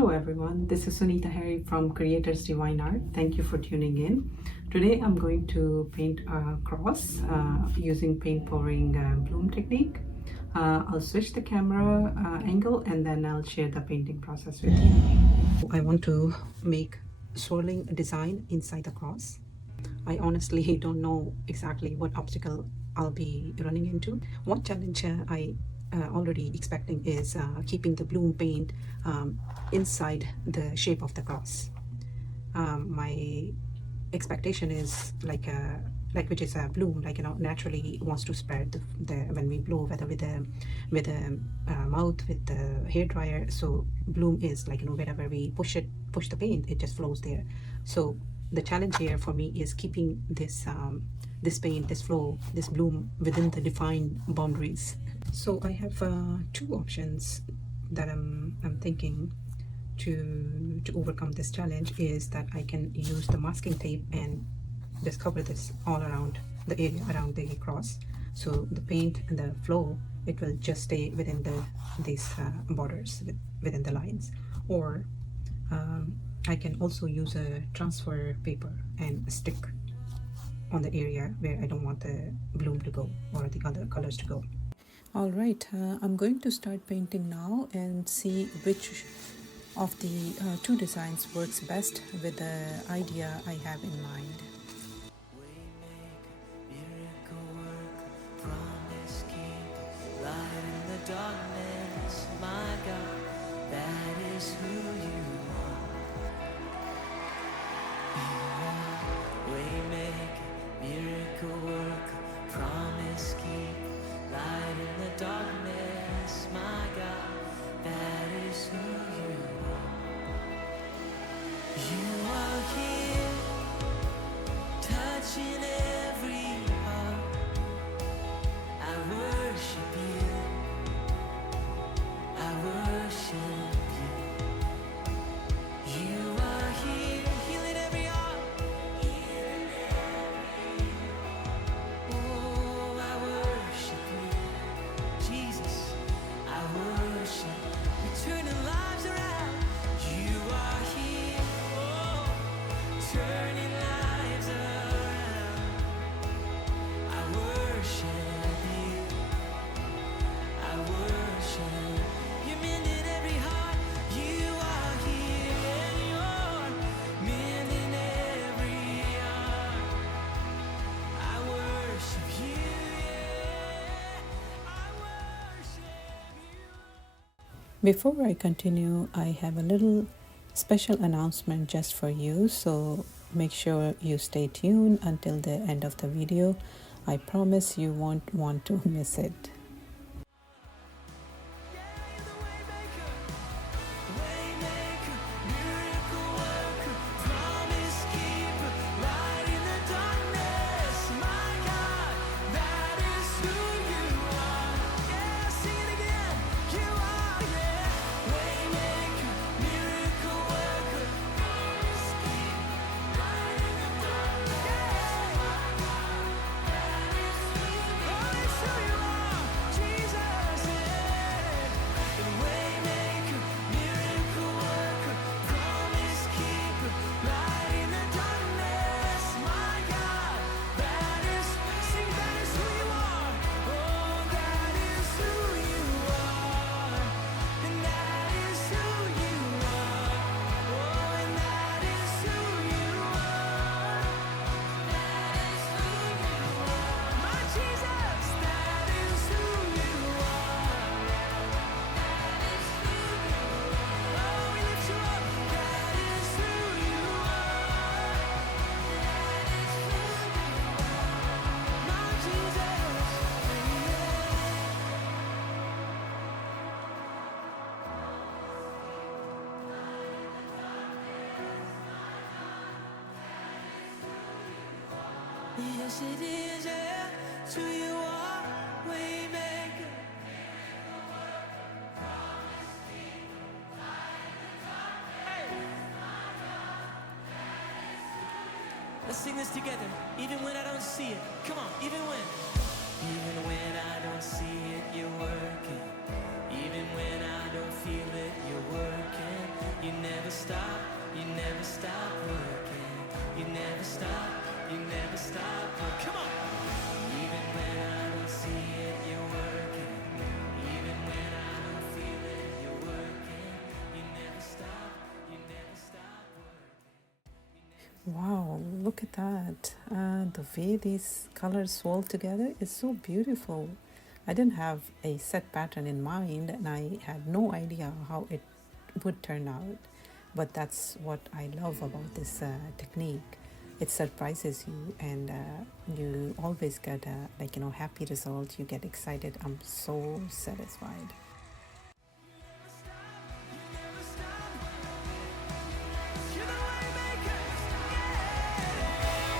Hello everyone, this is Sunita Harry from Creators Divine Art. Thank you for tuning in. Today I'm going to paint a cross using paint pouring bloom technique. I'll switch the camera angle and then I'll share the painting process with you. I want to make swirling design inside the cross. I honestly don't know exactly what obstacle I'll be running into. One challenge I already expecting is keeping the bloom paint inside the shape of the cross. My expectation is like which is a bloom, like naturally wants to spread when we blow, whether with a mouth, with the hair dryer. So bloom is like wherever we push the paint, it just flows there. So the challenge here for me is keeping this paint, this flow, this bloom within the defined boundaries. So I have two options that I'm thinking to overcome this challenge. Is that I can use the masking tape and just cover this all around the area around the cross, so the paint and the flow, it will just stay within these borders, within the lines. Or I can also use a transfer paper and stick on the area where I don't want the bloom to go or the other colors to go. All right, I'm going to start painting now and see which of the two designs works best with the idea I have in mind. Darkness, my God, that is who you are. You are waymaker, miracle worker, promise keeper, light in the darkness, my God, that is who you are. You are here, touching every heart. I worship you. I worship you. You are here, healing every heart. Healing every heart. Oh, I worship you, Jesus. I worship. You're turning lives around. You are here, oh, turning lives around. I worship you. I worship. You're mending every heart. You are here and you're mending every heart. I worship you, yeah. I worship you. Before I continue, I have a little special announcement just for you, so make sure you stay tuned until the end of the video. I promise you won't want to miss it. Waymaker, miracle worker, promise keeper, light in the darkness, my God, that is who you are. Yeah, sing it again. You are, yeah. Waymaker, miracle worker, promise keeper, light in the darkness, my God, that is who you are. Oh, it's who you are, Jesus, yeah. And waymaker, miracle worker, promise keeper, light in the darkness, my God, that is, sing, that is who you are. Oh, that is who you are, and that is who you are. Oh, and that is who you are. That is who you are. My Jesus, that is who you are. That is who you are. Oh, we lift you up. That is who you are. That is who you are. My Jesus. Yes, it is, yeah. It's who you are. Waymaker. Let's sing this together. Even when I don't see it. Come on, even when I don't see it, you're working. Even when I don't feel it, you're working. You Wow, look at that. The way these colors swirl together is so beautiful. I didn't have a set pattern in mind and I had no idea how it would turn out. But that's what I love about this technique. It surprises you and you always get a happy result. You get excited. I'm so satisfied. You're the waymaker,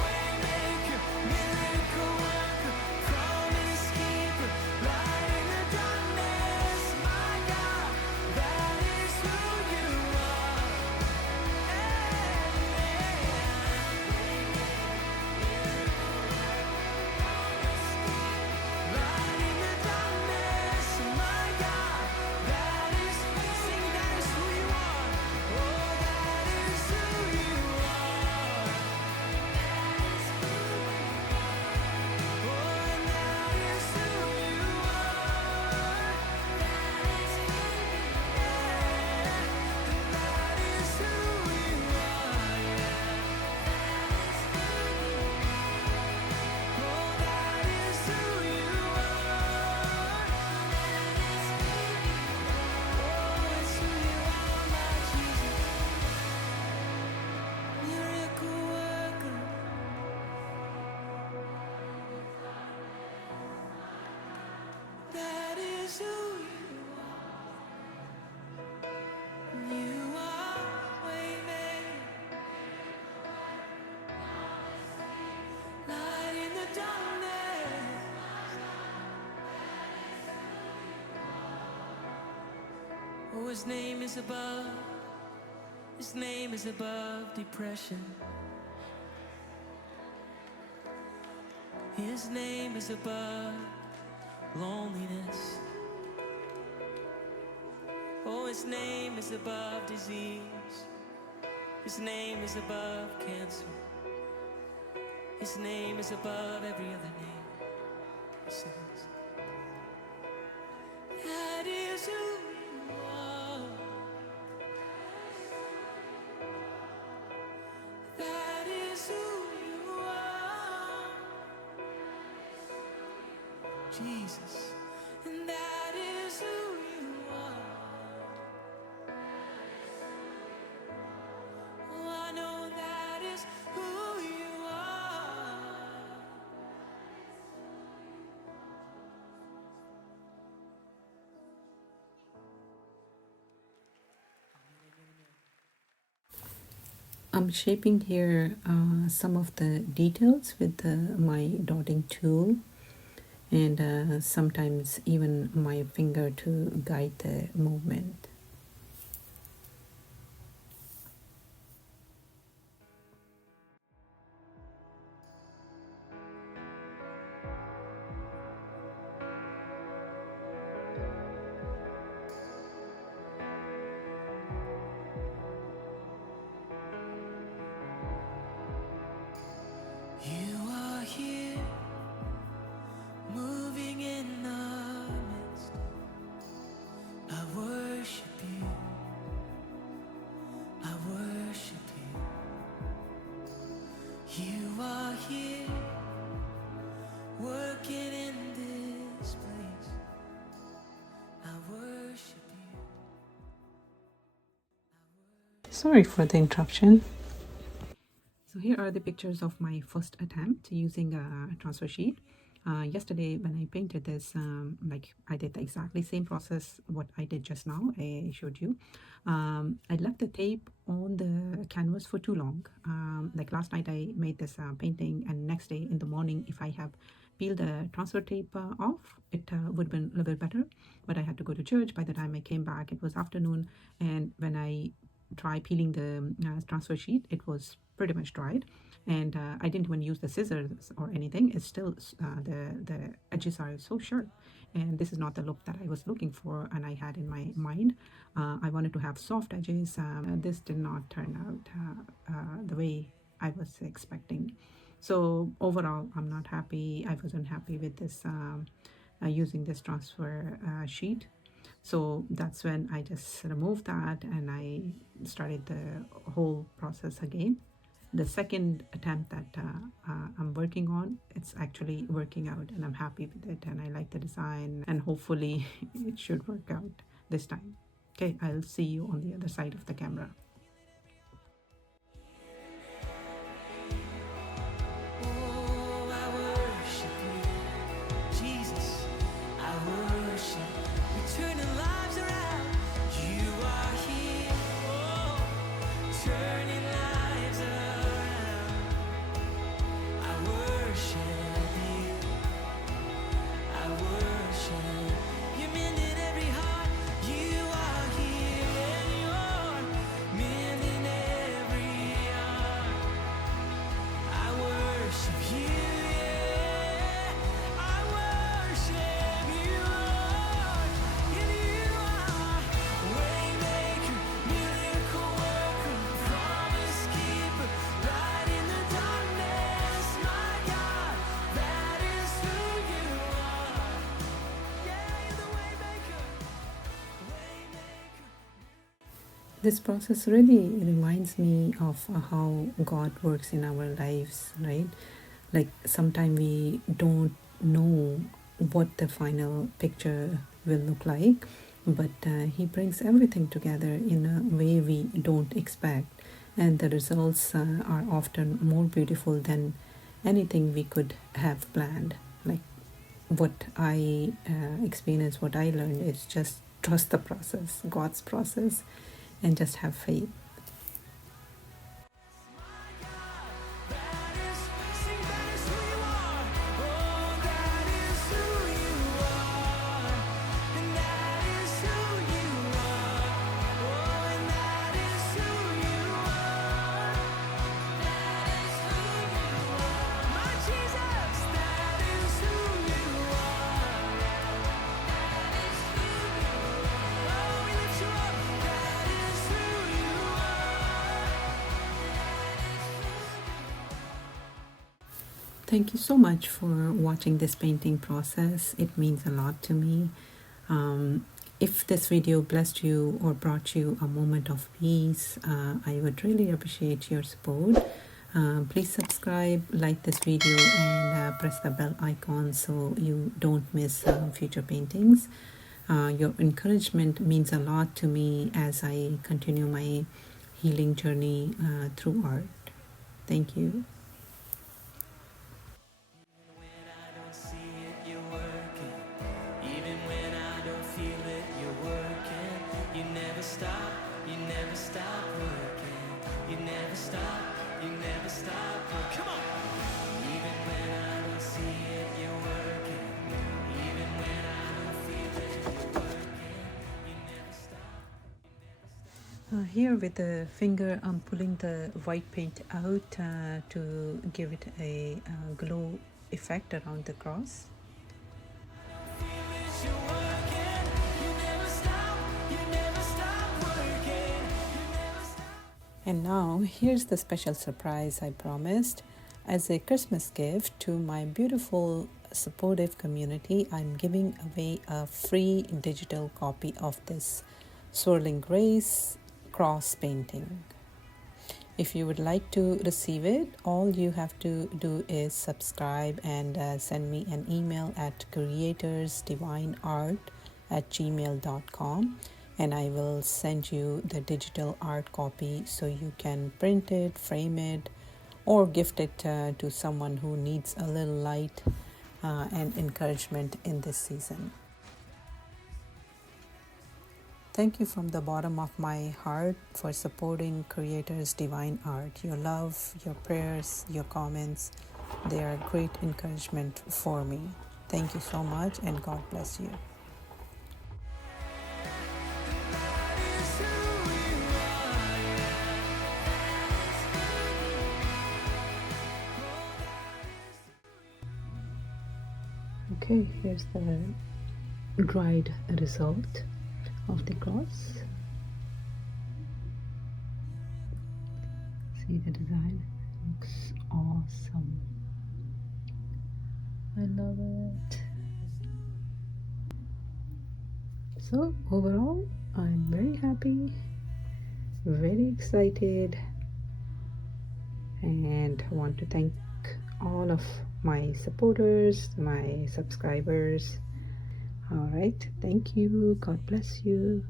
waymaker, miracle worker, promise keeper, light in the darkness. My God, that is who you are. Light in the darkness. My God, that is, sing, that is who you are. Oh, that is who you are. Oh, and that is who you are. That is who you are. Oh, that is who you are. Oh, it's who you are, my Jesus. Miracle worker. That is who you are. You are waymaker, light in the darkness. Oh, his name is above. His name is above depression. His name is above loneliness. Oh, his name is above disease. His name is above cancer. His name is above every other name. Yes, it is. That is who you are. That is who you are. Jesus. And that is who you are. Oh, I know that is who you are. I'm shaping here some of the details with my dotting tool and sometimes even my finger to guide the movement. You are here, moving in the midst. I worship you. I worship you. You are here, working in this place. I worship you. Sorry for the interruption. So here are the pictures of my first attempt using a transfer sheet. Yesterday when I painted this, like I did the exactly same process what I did just now, I showed you. I left the tape on the canvas for too long. Like last night I made this painting and next day in the morning if I have peeled the transfer tape off, it would have been a little bit better. But I had to go to church. By the time I came back, it was afternoon. And when I tried peeling the transfer sheet, it was pretty much dried. And I didn't even use the scissors or anything. It's still, the edges are so sharp. And this is not the look that I was looking for and I had in my mind. I wanted to have soft edges. This did not turn out the way I was expecting. So overall, I'm not happy. I wasn't happy with this using this transfer sheet. So that's when I just removed that and I started the whole process again. the second attempt that I'm working on, it's actually working out, and I'm happy with it, and I like the design, and hopefully it should work out this time. Okay, I'll see you on the other side of the camera. Oh, I worship you, Jesus. I worship. You're turning lives around. You are here. Oh, turning lives around. I worship you. I worship. You're mending every heart. You are here, and you're mending every heart. I worship you, yeah. I worship you, Lord. And you are waymaker, miracle worker, promise keeper, light in the darkness. My God, that is who you are. Yeah, you're the waymaker, waymaker. This process really reminds me of how God works in our lives, right? Like sometimes we don't know what the final picture will look like, but He brings everything together in a way we don't expect, and the results are often more beautiful than anything we could have planned. Like what I experienced, what I learned is just trust the process, God's process, and just have faith. That is, sing, that is who you are. Oh, that is who you are. And that is who you are. Oh, and that is who you are. That is who you are. My Jesus, that is who you are. That is who you are. Oh, we lift you up. That is who you Thank you so much for watching this painting process. It means a lot to me. If this video blessed you or brought you a moment of peace, I would really appreciate your support. Please subscribe, like this video, and press the bell icon so you don't miss future paintings. Your encouragement means a lot to me as I continue my healing journey through art. Thank you. Even when I don't see it, you're working. Even when I don't feel it, you're working. You never stop, you never stop working. You never stop, you never stop working. Come on! Even when I don't see it, you're working. Even when I don't feel it, you're working. You never stop, you never stop. Here with the finger, I'm pulling the white paint out to give it a glow effect around the cross. Feel it, you're working. You never stop, you never stop working. You never stop. And now here's the special surprise I promised. As a Christmas gift to my beautiful supportive community, I'm giving away a free digital copy of this swirling grace cross painting. If you would like to receive it, all you have to do is subscribe and send me an email at creatorsdivineart@gmail.com, and I will send you the digital art copy so you can print it, frame it, or gift it to someone who needs a little light and encouragement in this season. Thank you from the bottom of my heart for supporting Creators Divine Art. Your love, your prayers, your comments, they are great encouragement for me. Thank you so much, and God bless you. That is who you are. Okay, here's the dried result of the cross. See the design? Looks awesome. I love it. So overall, I'm very happy, very excited, and I want to thank all of my supporters, my subscribers. All right, thank you. God bless you.